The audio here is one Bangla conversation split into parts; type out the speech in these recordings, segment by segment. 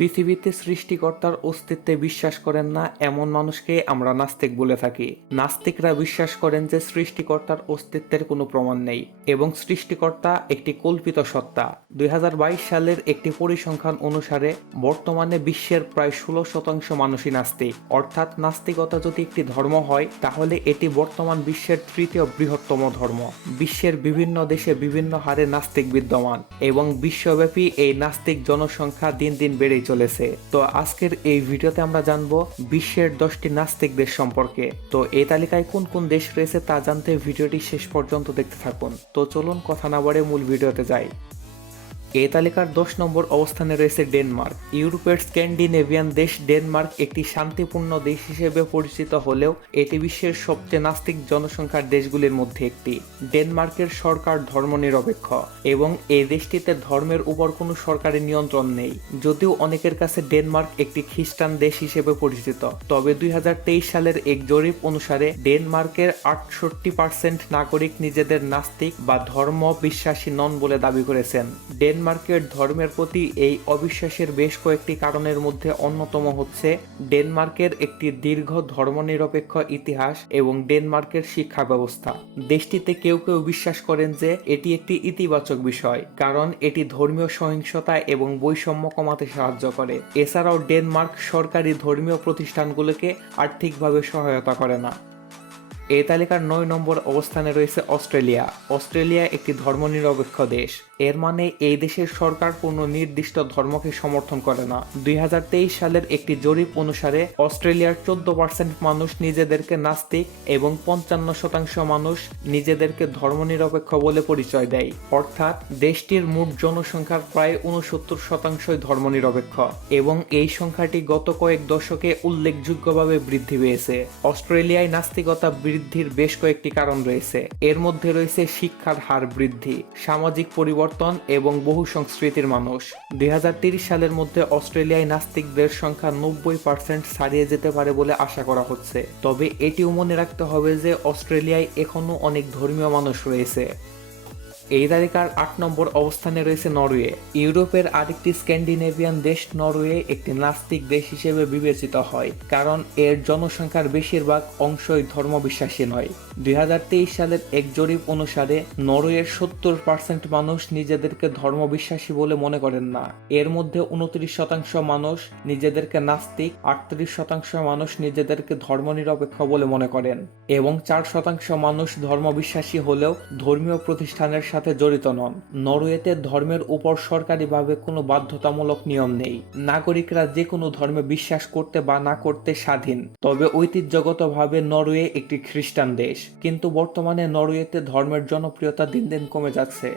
পৃথিবীতে সৃষ্টিকর্তার অস্তিত্বে বিশ্বাস করেন না এমন মানুষকে আমরা নাস্তিক বলে থাকি। নাস্তিকরা বিশ্বাস করেন যে সৃষ্টিকর্তার অস্তিত্বের কোনো প্রমাণ নেই এবং সৃষ্টিকর্তা একটি কল্পিত সত্তা। দুই হাজার বাইশ সালের একটি পরিসংখ্যান অনুসারে বর্তমানে বিশ্বের প্রায় ষোলো শতাংশ মানুষই নাস্তিক। অর্থাৎ নাস্তিকতা যদি একটি ধর্ম হয়, তাহলে এটি বর্তমান বিশ্বের তৃতীয় বৃহত্তম ধর্ম। বিশ্বের বিভিন্ন দেশে বিভিন্ন হারে নাস্তিক বিদ্যমান এবং বিশ্বব্যাপী এই নাস্তিক জনসংখ্যা দিন দিন বেড়েই চলেছে। তো আজকের এই ভিডিওতে আমরা জানব বিশ্বের দশটি নাস্তিক দেশ সম্পর্কে। তো এই তালিকায় কোন কোন দেশ রয়েছে তা জানতে ভিডিওটি শেষ পর্যন্ত দেখতে থাকুন। তো চলুন কথা না বাড়ে মূল ভিডিওতে যাই। এই তালিকার দশ নম্বর অবস্থানে রয়েছে ডেনমার্ক। ইউরোপের স্ক্যান্ডিনেভিয়ান দেশ ডেনমার্ক একটি শান্তিপূর্ণ দেশ হিসেবে পরিচিত হলেও এটি বিশ্বের সবচেয়ে নাস্তিক জনসংখ্যার দেশগুলির মধ্যে একটি। ডেনমার্কের সরকার ধর্মনিরপেক্ষ এবং এই দেশটিতে ধর্মের উপর কোনো সরকারি নিয়ন্ত্রণ নেই। যদিও অনেকের কাছে ডেনমার্ক একটি খ্রিস্টান দেশ হিসেবে পরিচিত, তবে দুই হাজার তেইশ সালের এক জরিপ অনুসারে ডেনমার্কের আটষট্টি পার্সেন্ট নাগরিক নিজেদের নাস্তিক বা ধর্ম বিশ্বাসী নন বলে দাবি করেছেন। ডেনমার্কের ধর্মের প্রতি এই অবিশ্বাসের বেশ কয়েকটি কারণের মধ্যে অন্যতম হচ্ছে ডেনমার্কের একটি দীর্ঘ ধর্মনিরপেক্ষ ইতিহাস এবং ডেনমার্কের শিক্ষা ব্যবস্থা। দেশটিতে কেউ কেউ বিশ্বাস করেন যে এটি একটি ইতিবাচক বিষয়, কারণ এটি ধর্মীয় সহিংসতা এবং বৈষম্য কমাতে সাহায্য করে। এছাড়াও ডেনমার্ক সরকারি ধর্মীয় প্রতিষ্ঠানগুলোকে আর্থিকভাবে সহায়তা করে না। এই তালিকার নয় নম্বর অবস্থানে রয়েছে অস্ট্রেলিয়া। অস্ট্রেলিয়া একটি ধর্মনিরপেক্ষ দেশ। এর মানে এই দেশের সরকার কোনো নির্দিষ্ট ধর্মকে সমর্থন করে না। দুই সালের একটি জরিপ অনুসারে অস্ট্রেলিয়ার চোদ্দ পার্সেন্ট মানুষ নিজেদেরকে নাস্তিক এবং পঞ্চান্ন শতাংশ মানুষ নিজেদেরকে ধর্মনিরপেক্ষ বলে পরিচয় দেয়। অর্থাৎ দেশটির মোট জনসংখ্যার প্রায় উনসত্তর শতাংশই ধর্মনিরপেক্ষ এবং এই সংখ্যাটি গত কয়েক দশকে উল্লেখযোগ্যভাবে বৃদ্ধি পেয়েছে। অস্ট্রেলিয়ায় নাস্তিকতা বৃদ্ধির বেশ কয়েকটি কারণ রয়েছে। এর মধ্যে রয়েছে শিক্ষার হার বৃদ্ধি, সামাজিক পরিবর্তন এবং বহু সংস্কৃতির মানুষ। দুই সালের মধ্যে অস্ট্রেলিয়ায় নাস্তিকদের সংখ্যা নব্বই পার্সেন্ট ছাড়িয়ে যেতে পারে বলে আশা করা হচ্ছে। তবে এটিও মনে রাখতে হবে যে অস্ট্রেলিয়ায় এখনও অনেক ধর্মীয় মানুষ রয়েছে। এই তালিকার আট নম্বর অবস্থানে রয়েছে নরওয়ে। ইউরোপের আরেকটি স্ক্যান্ডিনেভিয়ান দেশ নরওয়ে একটি নাস্তিক দেশ হিসেবে বিবেচিত হয়, কারণ এর জনসংখ্যার বেশিরভাগ অংশই ধর্মবিশ্বাসী নয়। দুই হাজার তেইশ সালের এক জরিপ অনুসারে নরওয়ের সত্তর পার্সেন্ট মানুষ নিজেদেরকে ধর্মবিশ্বাসী বলে মনে করেন না। এর মধ্যে উনত্রিশ শতাংশ মানুষ নিজেদেরকে নাস্তিক, আটত্রিশ শতাংশ মানুষ নিজেদেরকে ধর্মনিরপেক্ষ বলে মনে করেন এবং চার শতাংশ মানুষ ধর্মবিশ্বাসী হলেও ধর্মীয় প্রতিষ্ঠানের সাথে জড়িত নন। নরওয়েতে ধর্মের উপর সরকারিভাবে কোনো বাধ্যতামূলক নিয়ম নেই। নাগরিকরা যে কোনো ধর্মে বিশ্বাস করতে বা না করতে স্বাধীন। তবে ঐতিহ্যগতভাবে নরওয়ে একটি খ্রিস্টান দেশ। কিন্তু বর্তমানে নরওয়েতে ধর্মের জনপ্রিয়তা দিন দিন কমে যাচ্ছে।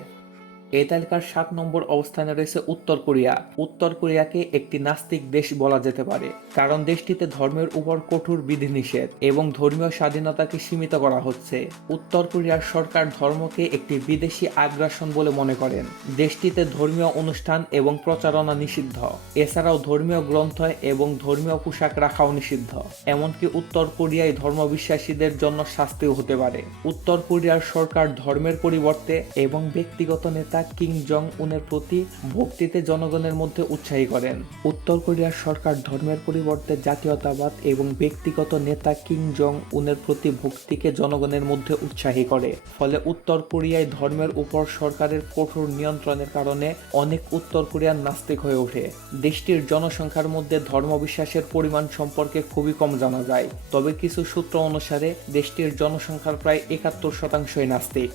এই তালিকার সাত নম্বর অবস্থানে রয়েছে উত্তর কোরিয়া। উত্তর কোরিয়াকে একটি নাস্তিক দেশ বলা যেতে পারে, কারণ দেশটিতে ধর্মের উপর কঠোর বিধিনিষেধ এবং ধর্মীয় স্বাধীনতাকে সীমিত করা হচ্ছে। উত্তর কোরিয়ার সরকার ধর্মকে একটি বিদেশি আগ্রাসন বলে মনে করেন। দেশটিতে ধর্মীয় অনুষ্ঠান এবং প্রচারণা নিষিদ্ধ। এছাড়াও ধর্মীয় গ্রন্থ এবং ধর্মীয় পোশাক রাখাও নিষিদ্ধ। এমনকি উত্তর কোরিয়ায় ধর্মবিশ্বাসীদের জন্য শাস্তিও হতে পারে। উত্তর কোরিয়ার সরকার ধর্মের পরিবর্তে এবং ব্যক্তিগত নেতা কিং জং উনের প্রতি ভক্তিতে জনগণের মধ্যে উৎসাহী করেন। উত্তর কোরিয়ার সরকার ধর্মের পরিবর্তে জাতীয়তাবাদ এবং ব্যক্তিগত নেতা কিং জং উনের প্রতি ভক্তিকে জনগণের মধ্যে উৎসাহী করে। ফলে উত্তর কোরিয়ায় ধর্মের উপর সরকারের কঠোর নিয়ন্ত্রণের কারণে অনেক উত্তর কোরিয়ান নাস্তিক হয়ে ওঠে। দেশটির জনসংখ্যার মধ্যে ধর্মবিশ্বাসের পরিমাণ সম্পর্কে খুবই কম জানা যায়। তবে কিছু সূত্র অনুসারে, দেশটির জনসংখ্যার প্রায় একাত্তর শতাংশই নাস্তিক।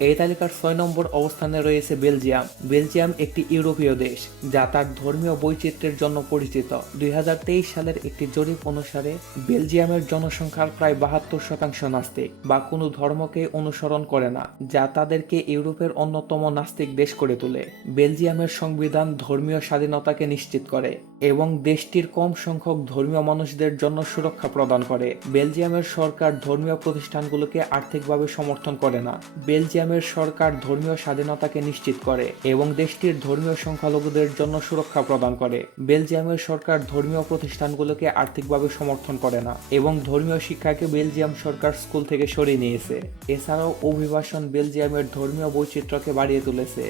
এই তালিকার ছয় নম্বর অবস্থানে রয়েছে বেলজিয়াম। বেলজিয়াম একটি ইউরোপীয় দেশ, যা তার ধর্মীয় বৈচিত্র্যের জন্য পরিচিত। দুই সালের একটি জরিপ অনুসারে, বেলজিয়ামের জনসংখ্যার প্রায় বাহাত্তর শতাংশ নাস্তিক বা কোনো ধর্মকে অনুসরণ করে না, যা তাদেরকে ইউরোপের অন্যতম নাস্তিক দেশ করে তোলে। বেলজিয়ামের সংবিধান ধর্মীয় স্বাধীনতাকে নিশ্চিত করে এবং দেশটির কম সংখ্যক ধর্মীয় মানুষদের জন্য সুরক্ষা প্রদান করে। বেলজিয়ামের সরকার ধর্মীয় প্রতিষ্ঠানগুলোকে আর্থিকভাবে সমর্থন করে না। বেলজিয়ামের সরকার ধর্মীয় স্বাধীনতাকে নিশ্চিত করে এবং দেশটির ধর্মীয় সংখ্যালঘুদের জন্য সুরক্ষা প্রদান করে। বেলজিয়ামের সরকার ধর্মীয় প্রতিষ্ঠানগুলোকে আর্থিকভাবে সমর্থন করে না এবং ধর্মীয় শিক্ষাকে বেলজিয়াম সরকার স্কুল থেকে সরিয়ে নিয়েছে। এছাড়াও অভিবাসন বেলজিয়ামের ধর্মীয় বৈচিত্র্যকে বাড়িয়ে তুলেছে।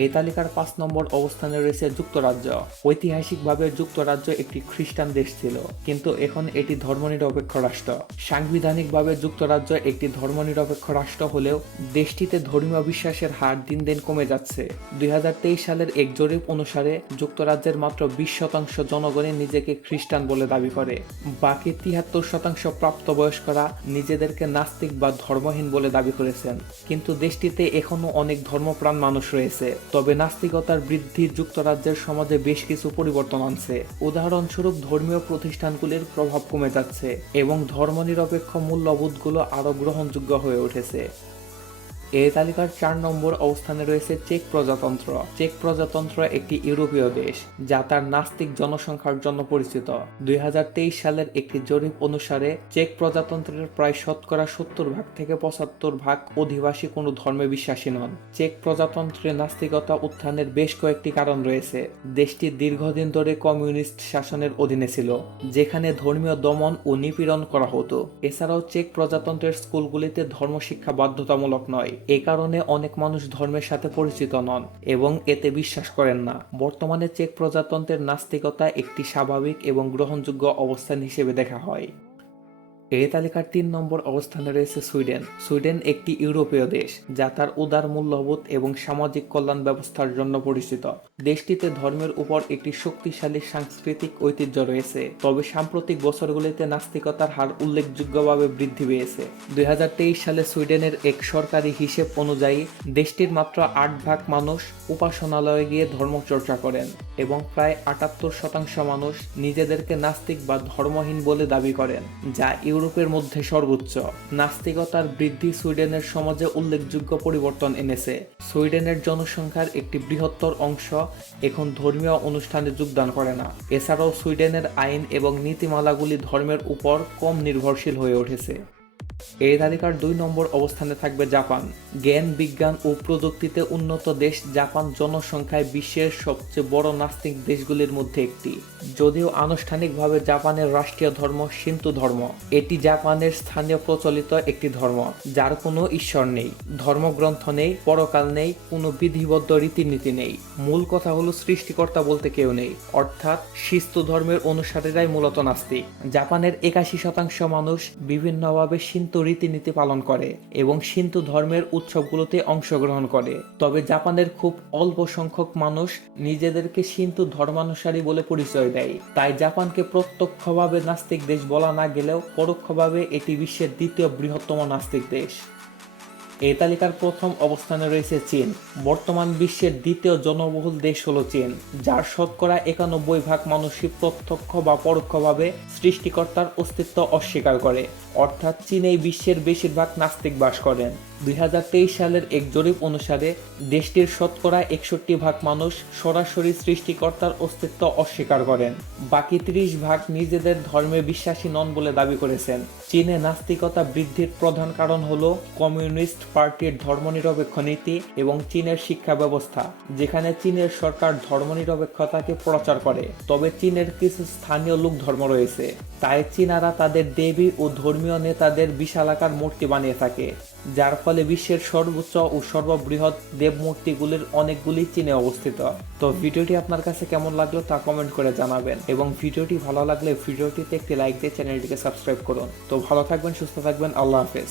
এই তালিকার পাঁচ নম্বর অবস্থানে রয়েছে যুক্তরাজ্য। ঐতিহাসিকভাবে যুক্তরাজ্য একটি খ্রিস্টান দেশ ছিল, কিন্তু এখন এটি ধর্মনিরপেক্ষ রাষ্ট্র। সাংবিধানিকভাবে যুক্তরাজ্য একটি ধর্মনিরপেক্ষ রাষ্ট্র হলেও দেশটিতে ধর্মীয় বিশ্বাসের হার দিন দিন কমে যাচ্ছে। দুই হাজার তেইশ সালের এক জরিপ অনুসারে যুক্তরাজ্যের মাত্র বিশ শতাংশ জনগণই নিজেকে খ্রিস্টান বলে দাবি করে। বাকি তিয়াত্তর শতাংশ প্রাপ্তবয়স্করা নিজেদেরকে নাস্তিক বা ধর্মহীন বলে দাবি করেছেন। কিন্তু দেশটিতে এখনও অনেক ধর্মপ্রাণ মানুষ রয়েছে। তবে নাস্তিকতার বৃদ্ধি যুক্তরাজ্যের সমাজে বেশ কিছু পরিবর্তন আনছে। উদাহরণস্বরূপ, ধর্মীয় প্রতিষ্ঠানগুলির প্রভাব কমে যাচ্ছে এবং ধর্মনিরপেক্ষ মূল্যবোধগুলো আরও গ্রহণযোগ্য হয়ে উঠেছে। এই তালিকার চার নম্বর অবস্থানে রয়েছে চেক প্রজাতন্ত্র। চেক প্রজাতন্ত্র একটি ইউরোপীয় দেশ, যা তার নাস্তিক জনসংখ্যার জন্য পরিচিত। দুই হাজার তেইশ সালের একটি জরিপ অনুসারে, চেক প্রজাতন্ত্রের প্রায় শতকরা সত্তর ভাগ থেকে পঁচাত্তর ভাগ অধিবাসী কোনো ধর্মে বিশ্বাসী নন। চেক প্রজাতন্ত্রে নাস্তিকতা উত্থানের বেশ কয়েকটি কারণ রয়েছে। দেশটি দীর্ঘদিন ধরে কমিউনিস্ট শাসনের অধীনে ছিল, যেখানে ধর্মীয় দমন ও নিপীড়ন করা হতো। এছাড়াও চেক প্রজাতন্ত্রের স্কুলগুলিতে ধর্মশিক্ষা বাধ্যতামূলক নয়। এ কারণে অনেক মানুষ ধর্মের সাথে পরিচিত নন এবং এতে বিশ্বাস করেন না। বর্তমানে চেক প্রজাতন্ত্রের নাস্তিকতা একটি স্বাভাবিক এবং গ্রহণযোগ্য অবস্থান হিসেবে দেখা হয়। এই তালিকার তিন নম্বর অবস্থানে রয়েছে সুইডেন। সুইডেন একটি ইউরোপীয় দেশ, যা তার উদার মূল্যবোধ এবং সামাজিক কল্যাণ ব্যবস্থার জন্য পরিচিত। দেশটিতে ধর্মের উপর একটি শক্তিশালী সাংস্কৃতিক ঐতিহ্য রয়েছে। তবে সাম্প্রতিক বছরগুলিতে নাস্তিকতার হার উল্লেখযোগ্যভাবে বৃদ্ধি পেয়েছে। দুই হাজার তেইশ সালে সুইডেনের এক সরকারি হিসেব অনুযায়ী দেশটির মাত্র আট ভাগ মানুষ উপাসনালয়ে গিয়ে ধর্মচর্চা করেন এবং প্রায় আটাত্তর শতাংশ মানুষ নিজেদেরকে নাস্তিক বা ধর্মহীন বলে দাবি করেন, যা ইউরোপের মধ্যে সর্বোচ্চ। নাস্তিকতার বৃদ্ধি সুইডেনের সমাজে উল্লেখযোগ্য পরিবর্তন এনেছে। সুইডেনের জনসংখ্যার একটি বৃহত্তর অংশ এখন ধর্মীয় অনুষ্ঠানে যোগদান করে না। এছাড়াও সুইডেনের আইন এবং নীতিমালাগুলি ধর্মের উপর কম নির্ভরশীল হয়ে উঠেছে। এই তালিকার দুই নম্বর অবস্থানে থাকবে জাপান। জ্ঞান, বিজ্ঞান ও প্রযুক্তিতে উন্নত দেশ জাপান জনসংখ্যায় বিশ্বের সবচেয়ে বড় নাস্তিক দেশগুলির মধ্যে একটি। যদিও আনুষ্ঠানিকভাবে জাপানের রাষ্ট্রীয় ধর্ম সিন্তু ধর্ম, এটি জাপানের স্থানীয় প্রচলিত একটি ধর্ম, যার কোনো ঈশ্বর নেই। ধর্মগ্রন্থ নেই, পরকাল নেই, কোনো বিধিবদ্ধ রীতিনীতি নেই। মূল কথা হলো সৃষ্টিকর্তা বলতে কেউ নেই, অর্থাৎ শিস্তু ধর্মের অনুসারীরাই মূলত নাস্তিক। জাপানের একাশি শতাংশ মানুষ বিভিন্নভাবে সিন্তু রীতিনীতি পালন করে এবং সিন্তু ধর্মের উৎসবগুলোতে অংশগ্রহণ করে। তবে জাপানের খুব অল্প সংখ্যক মানুষ নিজেদেরকে সিন্তু ধর্মানুসারী বলে পরিচয় দেয়। তাই জাপানকে প্রত্যক্ষভাবে নাস্তিক দেশ বলা না গেলেও পরোক্ষভাবে এটি বিশ্বের দ্বিতীয় বৃহত্তম নাস্তিক দেশ। এই তালিকার প্রথম অবস্থানে রয়েছে চীন। বর্তমান বিশ্বের দ্বিতীয় জনবহুল দেশ হলো চীন, যার শতকরা একানব্বই ভাগ মানুষই প্রত্যক্ষ বা পরোক্ষভাবে সৃষ্টিকর্তার অস্তিত্ব অস্বীকার করে। অর্থাৎ চীনেই বিশ্বের বেশিরভাগ নাস্তিক বাস করেন। দুই হাজার তেইশ সালের এক জরিপ অনুসারে দেশটির শতকরা একষট্টি ভাগ মানুষ সরাসরি সৃষ্টিকর্তার অস্তিত্ব অস্বীকার করেন। বাকি ত্রিশ ভাগ নিজেদের ধর্মে বিশ্বাসী নন বলে দাবি করেছেন। চীনে নাস্তিকতা বৃদ্ধির প্রধান কারণ হল কমিউনিস্ট পার্টির ধর্মনিরপেক্ষ নীতি এবং চীনের শিক্ষা ব্যবস্থা, যেখানে চীনের সরকার ধর্মনিরপেক্ষতাকে প্রচার করে, তবে চীনের কিছু স্থানীয় লোক ধর্ম রয়েছে। তাই চীনারা তাদের দেবী ও ধর্মীয় নেতাদের বিশালাকার মূর্তি বানিয়ে থাকে। যার ফলে বিশ্বের সর্বোচ্চ ও সর্ববৃহৎ দেব মূর্তিগুলির অনেকগুলি চীনে অবস্থিত। তো ভিডিওটি আপনার কাছে কেমন লাগল তা কমেন্ট করে জানাবেন এবং ভিডিওটি ভালো লাগলে ভিডিওটিতে একটি লাইক দিয়ে চ্যানেলটিকে সাবস্ক্রাইব করুন। তো ভালো থাকবেন, সুস্থ থাকবেন, আল্লাহ হাফেজ।